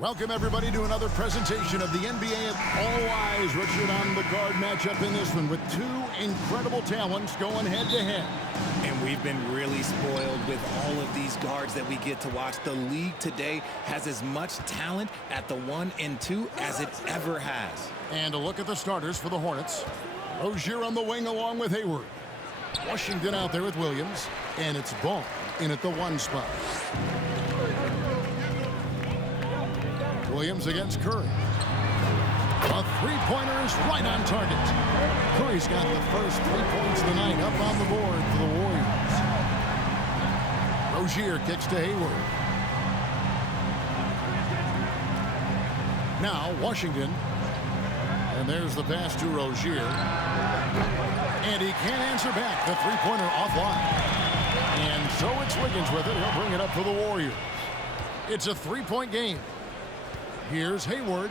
Welcome, everybody, to another presentation of the NBA. All eyes, Richard, on the guard matchup in this one with two incredible talents going head-to-head. And we've been really spoiled with all of these guards that we get to watch. The league today has as much talent at the 1 and 2 as it ever has. And a look at the starters for the Hornets. Rozier on the wing along with Hayward. Washington out there with Williams. And it's Ball in at the 1 spot. Williams against Curry. A three-pointer is right on target. Curry's got the first 3 points of the night up on the board for the Warriors. Rozier kicks to Hayward. Now Washington. And there's the pass to Rozier. And he can't answer back. The three-pointer offline. And so it's Wiggins with it. He'll bring it up for the Warriors. It's a three-point game. Here's Hayward.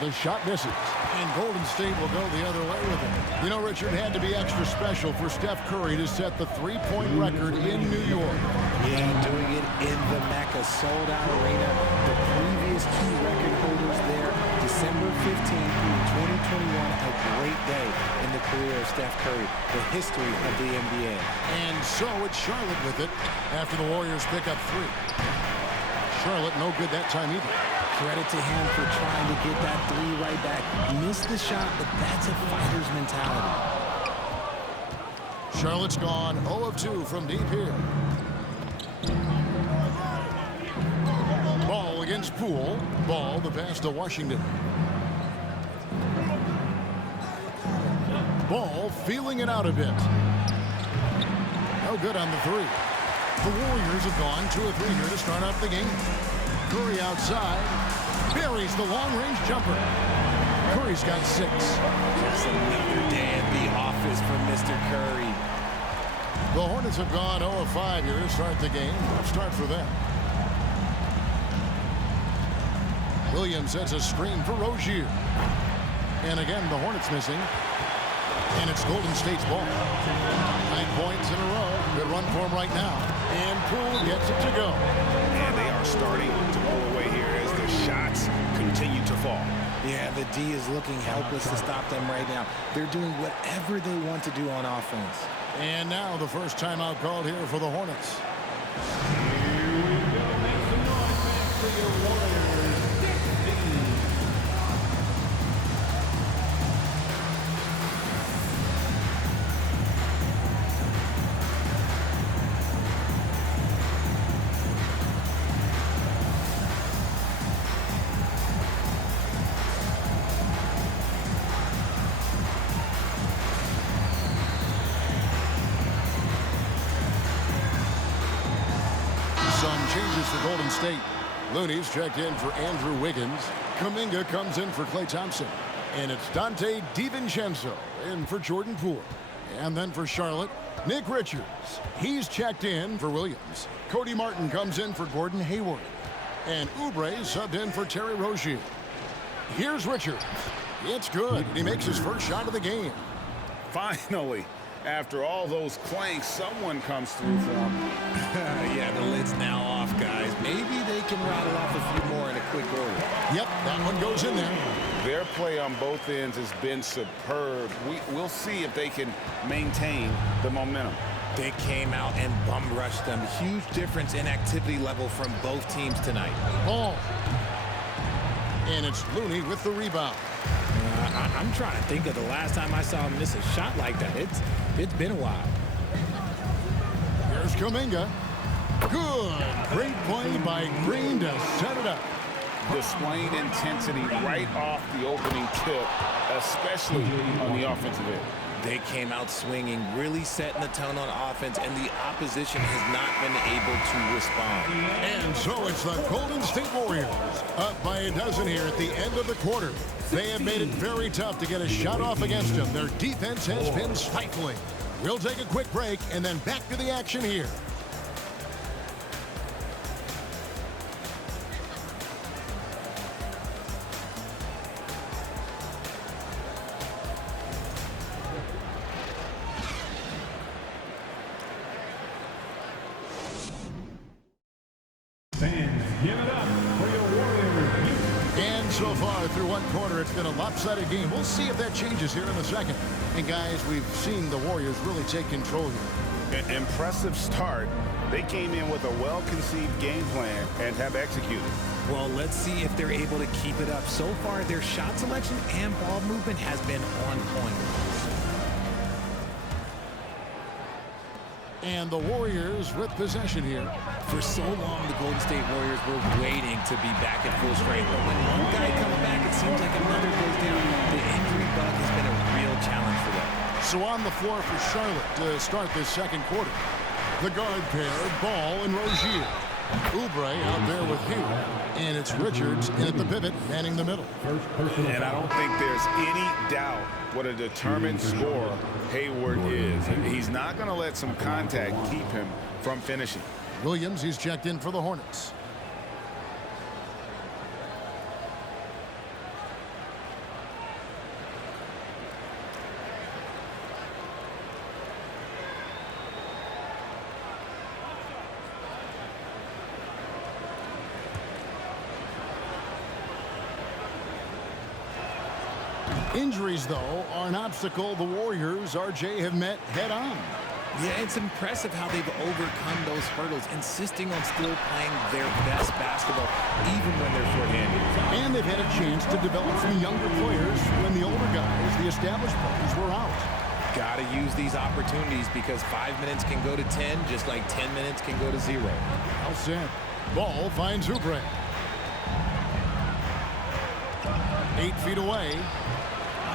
The shot misses. And Golden State will go the other way with it. You know, Richard, had to be extra special for Steph Curry to set the three-point record in New York. Yeah, doing it in the Mecca sold-out arena. The previous two record holders there, December 15th through 2021, a great day in the career of Steph Curry, the history of the NBA. And so it's Charlotte with it after the Warriors pick up 3. Charlotte no good that time either. Credit to him for trying to get that 3 right back. Missed the shot, but that's a fighter's mentality. Charlotte's gone 0 of 2 from deep here. Ball against Poole. Ball, the pass to Washington. Ball feeling it out a bit. No good on the 3. The Warriors have gone 2 of 3 here to start out the game. Curry outside. Buries the long-range jumper. Curry's got 6. Just another day at the office for Mr. Curry. The Hornets have gone 0 of 5 here to start the game. Rough start for them. Williams sets a screen for Rozier. And again, the Hornets missing. And it's Golden State's ball. 9 points in a row. Good run for him right now. And Poole gets it to go. And they are starting to pull away here as their shots continue to fall. Yeah, the D is looking helpless to stop them right now. They're doing whatever they want to do on offense. And now the first timeout called here for the Hornets. Changes for Golden State. Looney's checked in for Andrew Wiggins. Kuminga comes in for Klay Thompson. And it's Dante DiVincenzo in for Jordan Poole. And then for Charlotte, Nick Richards. He's checked in for Williams. Cody Martin comes in for Gordon Hayward. And Oubre subbed in for Terry Rozier. Here's Richards. It's good. He makes his first shot of the game. Finally, after all those clanks, someone comes through for him. Yeah, the lid's now off, guys. Maybe they can rattle off a few more in a quick order. Yep, that one goes in there. Their play on both ends has been superb. We'll see if they can maintain the momentum. They came out and bum rushed them. Huge difference in activity level from both teams tonight. Ball. And it's Looney with the rebound. I'm trying to think of the last time I saw him miss a shot like that. It's been a while. Here's Kuminga. Good. Great play by Green to set it up. Displaying intensity right off the opening tip, especially on the offensive end. They came out swinging, really setting the tone on offense, and the opposition has not been able to respond. And so it's the Golden State Warriors up by a dozen here at the end of the quarter. They have made it very tough to get a shot off against them. Their defense has been stifling. We'll take a quick break and then back to the action here. Fans, give it up for your And so far through one quarter, it's been a lopsided game. We'll see if that changes here in the second. And guys, we've seen the Warriors really take control here. An impressive start. They came in with a well-conceived game plan and have executed. Well, let's see if they're able to keep it up. So far, their shot selection and ball movement has been on point. And the Warriors with possession here. For so long, the Golden State Warriors were waiting to be back at full strength. But when one guy comes back, it seems like another goes down. The injury bug has been a real challenge for them. So on the floor for Charlotte to start this second quarter. The guard pair, Ball and Rozier. Oubre out there with Hayward. And it's Richards in at the pivot, manning the middle. And I don't think there's any doubt what a determined scorer Hayward is. And he's not going to let some contact keep him from finishing. Williams, he's checked in for the Hornets. Injuries, though, are an obstacle the Warriors, RJ, have met head-on. Yeah, it's impressive how they've overcome those hurdles, insisting on still playing their best basketball, even when they're shorthanded. And they've had a chance to develop some younger players when the older guys, the established players, were out. Got to use these opportunities because 5 minutes can go to 10, just like 10 minutes can go to 0. All set. Ball finds Oubre. 8 feet away.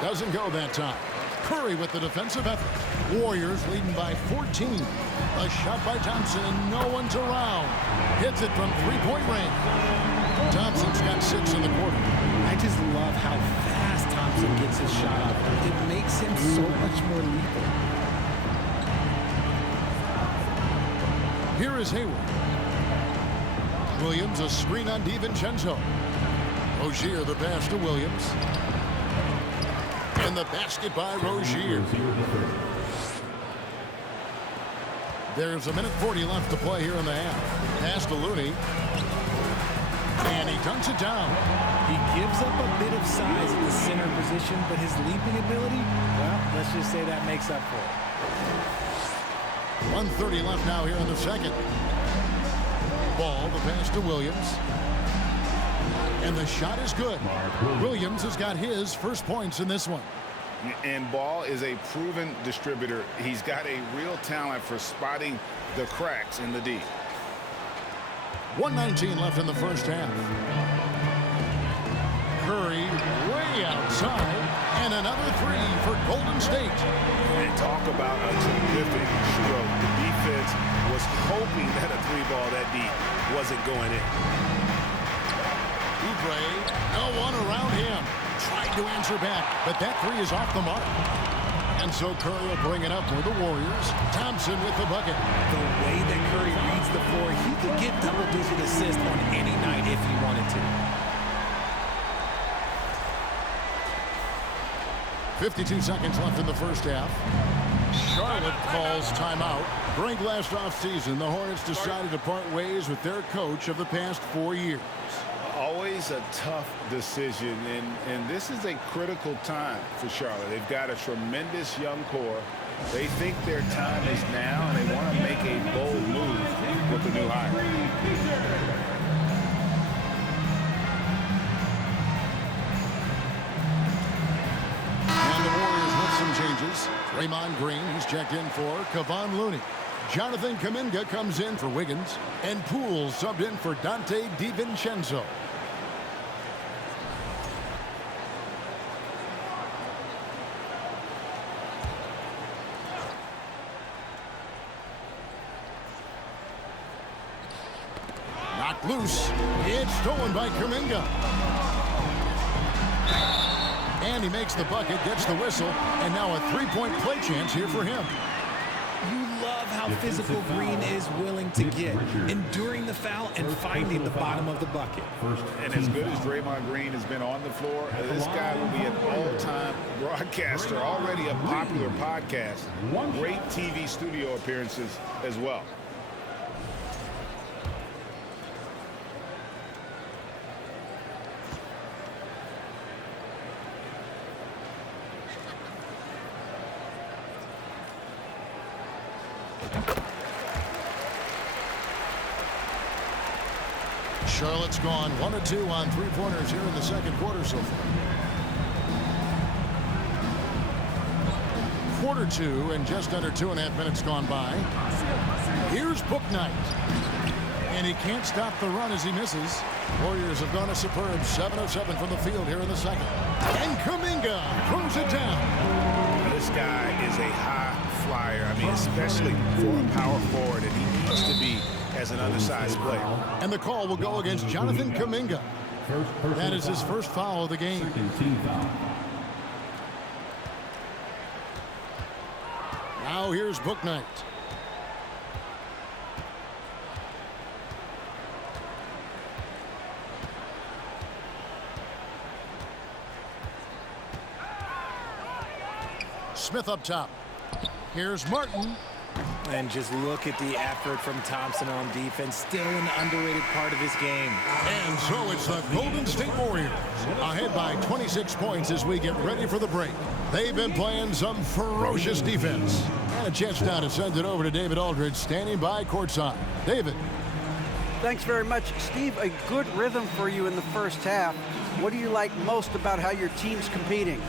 Doesn't go that time. Curry with the defensive effort. Warriors leading by 14. A shot by Thompson, and no one's around. Hits it from three-point range. Thompson's got 6 in the quarter. I just love how fast Thompson gets his shot up. It makes him so much more lethal. Here is Hayward. Williams, a screen on DiVincenzo. Rozier, the pass to Williams. And the basket by Rozier. There's a minute 40 left to play here in the half. Pass to Looney. And he dunks it down. He gives up a bit of size at the center position, but his leaping ability, well, let's just say that makes up for it. 1:30 left now here in the second. Ball, the pass to Williams. And the shot is good. Williams has got his first points in this one. And Ball is a proven distributor. He's got a real talent for spotting the cracks in the D. 1:19 left in the first half. Curry way outside. And another three for Golden State. And talk about a terrific stroke. The defense was hoping that a three ball that deep wasn't going in. Oubre, no one around him. Tried to answer back, but that three is off the mark. And so Curry will bring it up for the Warriors. Thompson with the bucket. The way that Curry reads the floor, he could get double-digit assists on any night if he wanted to. 52 seconds left in the first half. Charlotte calls timeout. During last offseason, the Hornets decided to part ways with their coach of the past 4 years. Always a tough decision, and this is a critical time for Charlotte. They've got a tremendous young core. They think their time is now, and they want to make a bold move with the new hire. And the Warriors with some changes. Draymond Green, he's checked in for Kevon Looney. Jonathan Kuminga comes in for Wiggins. And Poole subbed in for Dante DiVincenzo. Knocked loose. It's stolen by Kuminga. And he makes the bucket, gets the whistle, and now a three-point play chance here for him. You love how physical Green is willing to get, enduring the foul and finding the bottom of the bucket. And as good as Draymond Green has been on the floor, this guy will be an all-time broadcaster, already a popular podcast, great TV studio appearances as well. Charlotte's gone 1 of 2 on three-pointers here in the second quarter so far. Quarter 2 and just under 2.5 minutes gone by. Here's Bouknight. And he can't stop the run as he misses. Warriors have gone a superb 7 of 7 from the field here in the second. And Kuminga throws it down. This guy is a high flyer. I mean, especially for a power forward, and he needs to be as an undersized player. And the call will go against Jonathan Kuminga. That is his first foul of the game. Now here's Bouknight. Smith up top. Here's Martin. And just look at the effort from Thompson on defense. Still an underrated part of his game. And so it's the Golden State Warriors ahead by 26 points as we get ready for the break. They've been playing some ferocious defense. And a chance now to send it over to David Aldridge standing by courtside. David. Thanks very much, Steve. A good rhythm for you in the first half. What do you like most about how your team's competing?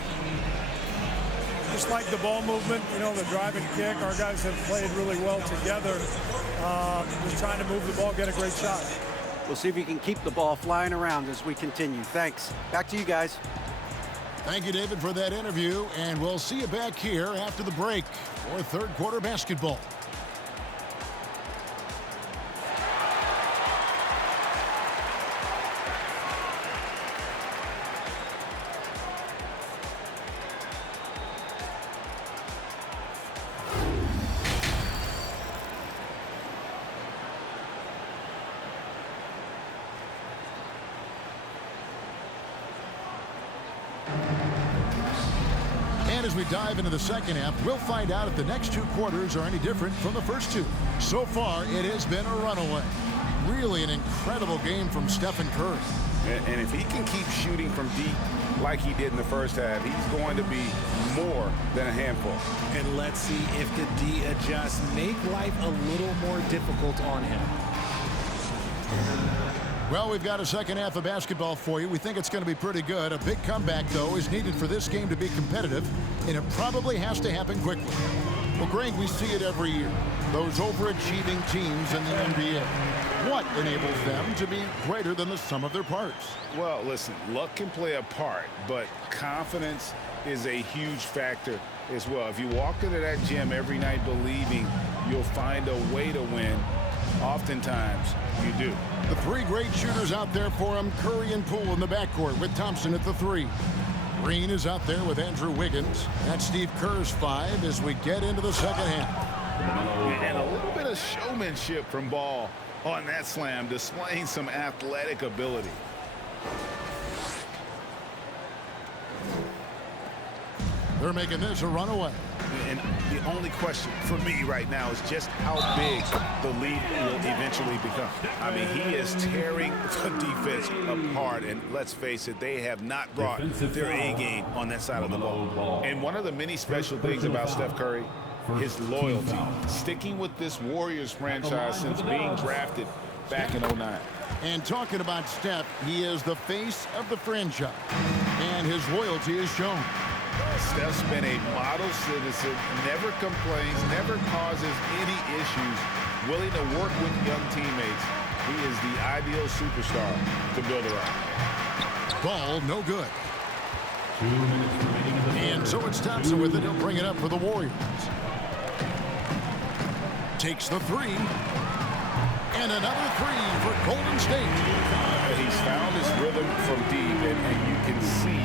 Just like the ball movement, you know, the drive and kick. Our guys have played really well together. Just trying to move the ball, get a great shot. We'll see if you can keep the ball flying around as we continue. Thanks. Back to you guys. Thank you, David, for that interview. And we'll see you back here after the break for third quarter basketball. As we dive into the second half, we'll find out if the next two quarters are any different from the first two. So far, it has been a runaway. Really an incredible game from Stephen Curry. And if he can keep shooting from deep like he did in the first half, he's going to be more than a handful. And let's see if the D adjusts, make life a little more difficult on him. Well, we've got a second half of basketball for you. We think it's going to be pretty good. A big comeback, though, is needed for this game to be competitive, and it probably has to happen quickly. Well, Greg, we see it every year. Those overachieving teams in the NBA. What enables them to be greater than the sum of their parts? Well, listen, luck can play a part, but confidence is a huge factor as well. If you walk into that gym every night believing you'll find a way to win, oftentimes you do. The three great shooters out there for him, Curry and Poole in the backcourt with Thompson at the 3. Green is out there with Andrew Wiggins. That's Steve Kerr's 5 as we get into the second half. And a little bit of showmanship from Ball on that slam, displaying some athletic ability. They're making this a runaway. And the only question for me right now is just how big the lead will eventually become. I mean, he is tearing the defense apart, and let's face it, they have not brought their A game on that side of the ball. And one of the many special things about Steph Curry, his loyalty, sticking with this Warriors franchise since being drafted back in '09. And talking about Steph, he is the face of the franchise, and his loyalty is shown. Steph's been a model citizen, never complains, never causes any issues, willing to work with young teammates. He is the ideal superstar to build around. Ball, no good. And so it's Thompson with it. He'll bring it up for the Warriors. Takes the 3. And another 3 for Golden State. He's found his rhythm from deep, and you can see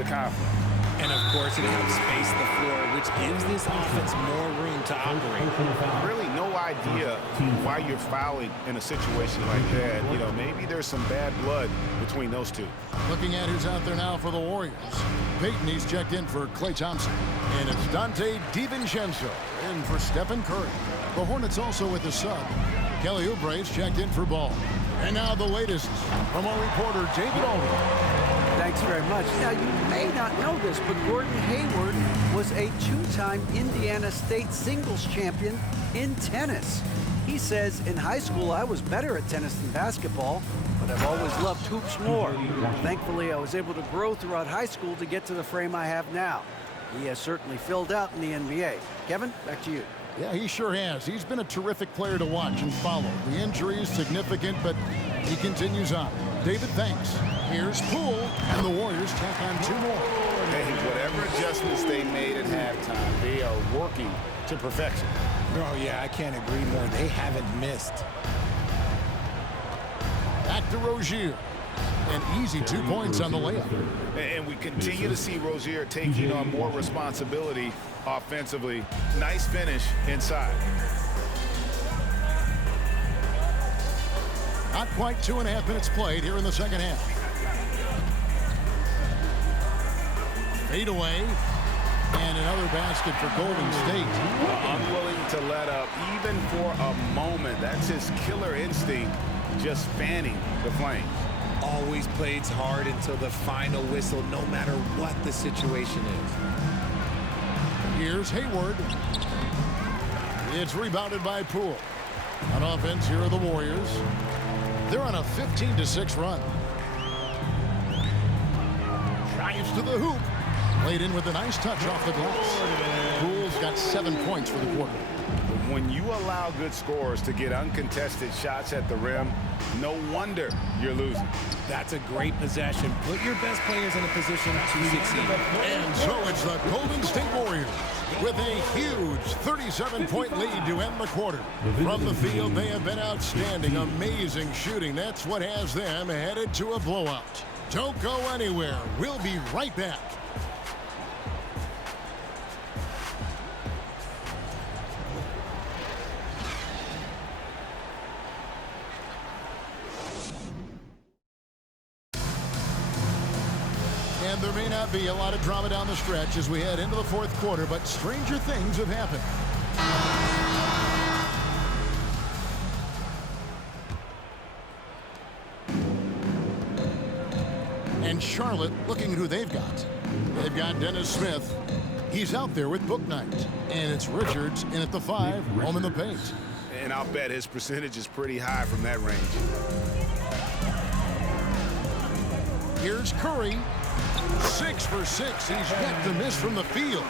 the confidence. And, of course, it helps space the floor, which gives this offense more room to operate. Really no idea why you're fouling in a situation like that. You know, maybe there's some bad blood between those two. Looking at who's out there now for the Warriors. Peyton, he's checked in for Klay Thompson. And it's Dante DiVincenzo in for Stephen Curry. The Hornets also with the sub. Kelly Oubre's checked in for Ball. And now the latest from our reporter, David Aldridge. Thanks very much. Now, you may not know this, but Gordon Hayward was a 2-time Indiana State singles champion in tennis. He says, in high school, I was better at tennis than basketball, but I've always loved hoops more. Thankfully, I was able to grow throughout high school to get to the frame I have now. He has certainly filled out in the NBA. Kevin, back to you. Yeah, he sure has. He's been a terrific player to watch and follow. The injury is significant, but he continues on. David, thanks. Here's Poole, and the Warriors tack on 2 more. Hey, whatever adjustments they made at halftime, they are working to perfection. Oh, yeah, I can't agree more. They haven't missed. Back to Rozier. An easy 2 points on the layup. And we continue to see Rozier taking on more responsibility offensively. Nice finish inside. Not quite 2.5 minutes played here in the second half. Fade away. And another basket for Golden State. Unwilling to let up even for a moment. That's his killer instinct, just fanning the flames. Always plays hard until the final whistle, no matter what the situation is. Here's Hayward. It's rebounded by Poole. On offense, here are the Warriors. They're on a 15-6 run. Drives to the hoop. Laid in with a nice touch off the glass. Poole's got 7 points for the quarter. When you allow good scorers to get uncontested shots at the rim, no wonder you're losing. That's a great possession. Put your best players in a position to succeed. And so it's the Golden State Warriors with a huge 37-point lead to end the quarter. From the field, they have been outstanding. Amazing shooting. That's what has them headed to a blowout. Don't go anywhere. We'll be right back. And there may not be a lot of drama down the stretch as we head into the fourth quarter, but stranger things have happened. And Charlotte looking at who they've got. They've got Dennis Smith. He's out there with Bouknight. And it's Richards in at the 5, home in the paint. And I'll bet his percentage is pretty high from that range. Here's Curry. 6 for 6. He's yet to miss from the field.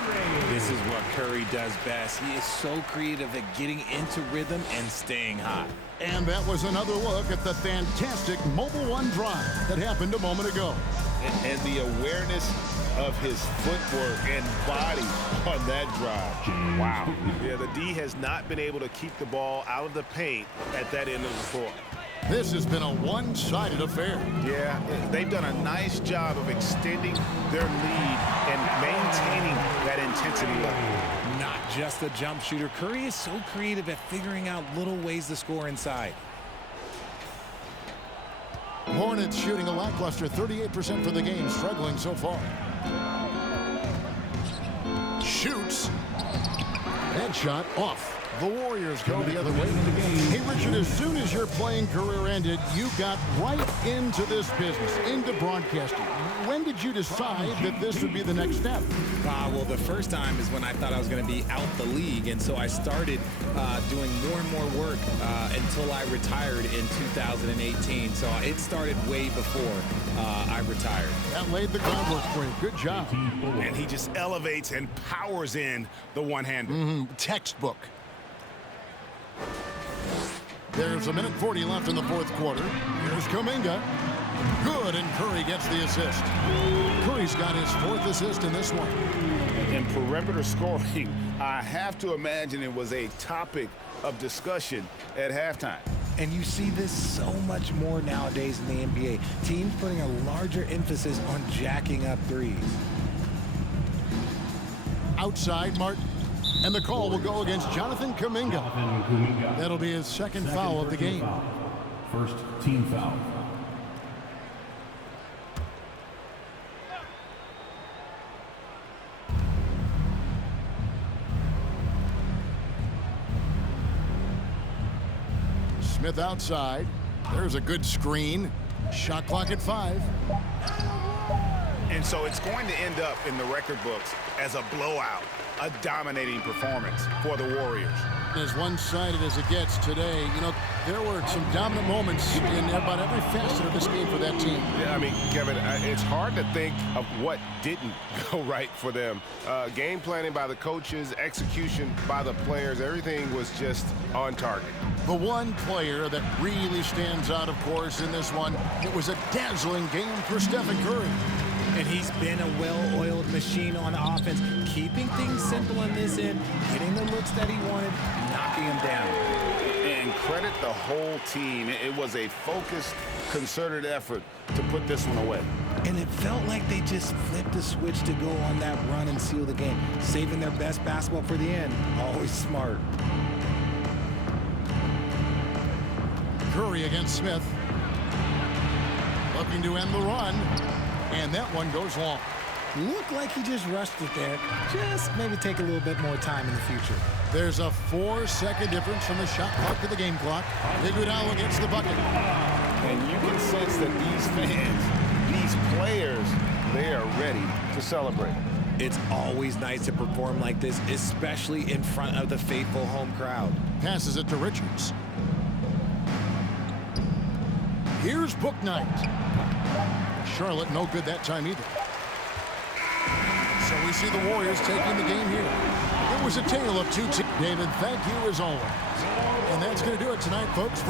This is what Curry does best. He is so creative at getting into rhythm and staying hot. And that was another look at the fantastic Mobile One drive that happened a moment ago. And the awareness of his footwork and body on that drive. Wow. Yeah, the D has not been able to keep the ball out of the paint at that end of the court. This has been a one-sided affair. Yeah, they've done a nice job of extending their lead and maintaining that intensity level. Not just a jump shooter. Curry is so creative at figuring out little ways to score inside. Hornets shooting a lackluster 38% for the game, struggling so far. Shoots. Headshot off. The Warriors go the other way in the game. Hey, Richard, as soon as your playing career ended, you got right into this business, into broadcasting. When did you decide that this would be the next step? Well, the first time is when I thought I was going to be out the league, and so I started doing more and more work until I retired in 2018. So it started way before I retired. That laid the groundwork for you. Good job. And he just elevates and powers in the one-hander. Textbook. There's 1:40 left in the fourth quarter. Here's Kuminga. Good, and Curry gets the assist. Curry's got his 4th assist in this one. In perimeter scoring, I have to imagine it was a topic of discussion at halftime. And you see this so much more nowadays in the NBA. Teams putting a larger emphasis on jacking up threes. Outside, Martin. And the call will go against Jonathan Kuminga. That'll be his second foul of the game. First team foul. Smith outside. There's a good screen. Shot clock at 5. And so it's going to end up in the record books as a blowout, a dominating performance for the Warriors. As one-sided as it gets today, you know, there were some dominant moments in about every facet of this game for that team. Yeah, I mean, Kevin, it's hard to think of what didn't go right for them. Game planning by the coaches, execution by the players, everything was just on target. The one player that really stands out, of course, in this one, it was a dazzling game for Stephen Curry. And he's been a well-oiled machine on offense, keeping things simple in this end, getting the looks that he wanted, knocking them down. And credit the whole team. It was a focused, concerted effort to put this one away. And it felt like they just flipped the switch to go on that run and seal the game, saving their best basketball for the end. Always smart. Curry against Smith. Looking to end the run. And that one goes long. Looked like he just rushed it there. Just maybe take a little bit more time in the future. There's a 4-second difference from the shot clock to the game clock. Iguodala gets the bucket. And you can sense that these fans, these players, they are ready to celebrate. It's always nice to perform like this, especially in front of the faithful home crowd. Passes it to Richards. Here's Bouknight. Charlotte no good that time either. So we see the Warriors taking the game here. It was a tale of two teams. David, thank you as always. And that's going to do it tonight, folks.